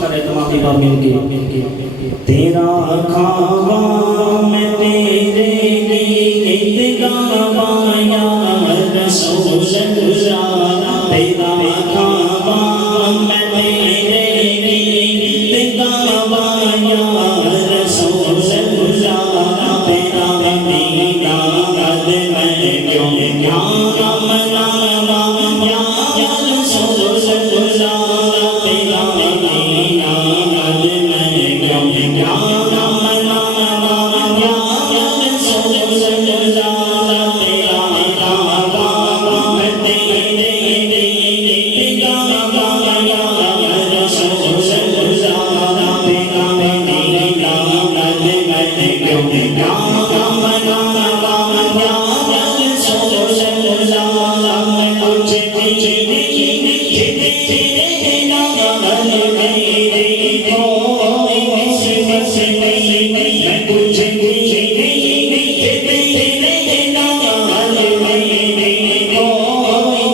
करे तमाम बाप मिलके तेरा खावा मैं तेरे लिए गावाया रसूल अल्लाह तेरा खावा मैं तेरे लिए गावाया रसूल अल्लाह तेरा मदीना मद मैं क्यों क्या मनावा या रसूल अल्लाह तेरा मदीना मद मैं क्यों क्या मनावा या रसूल अल्लाह तेरा खावा मैं तेरे लिए गावाया रसूल अल्लाह तेरा मदीना मद मैं क्यों क्या मनावा या रसूल अल्लाह मैं कुछ भी तेरे नाम मेरे कोई किस्मत नहीं मैं कुछ भी तेरे नाम मेरे कोई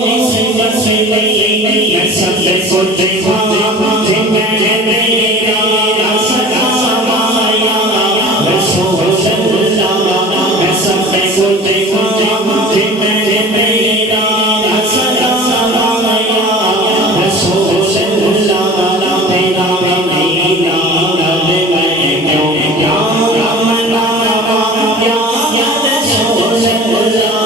किस्मत नहीं मैं सब कुछ मुझे मेरा सदा समाया रसूल अल्लाह मैं सब कुछ मुझे मेरा सदा समाया रसूल अल्लाह तेरा मदीना मद मैं क्यों क्या मनावा या रसूल अल्लाह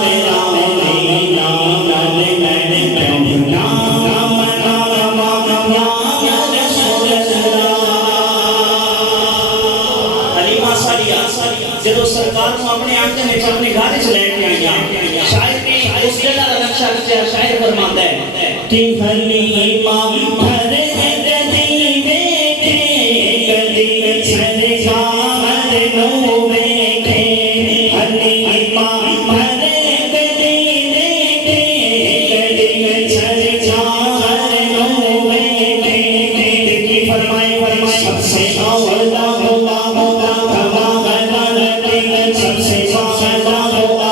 तेरा मदीना मद मैं क्यों क्या मनावा या रसूल अल्लाह हलीमा सालिया जदों सरकार को अपने आंचल में अपने घर च लेके आईया शायर ने उस जगह का नक्शा खिंचा शायर फरमाता है कि हलीमा भर गदी बैठे गदी सरकार नो बैठे हलीमा भर गदी बैठे गदी सरकार नो बैठे की फरमाए सबसे औला होगा सबसे औला होगा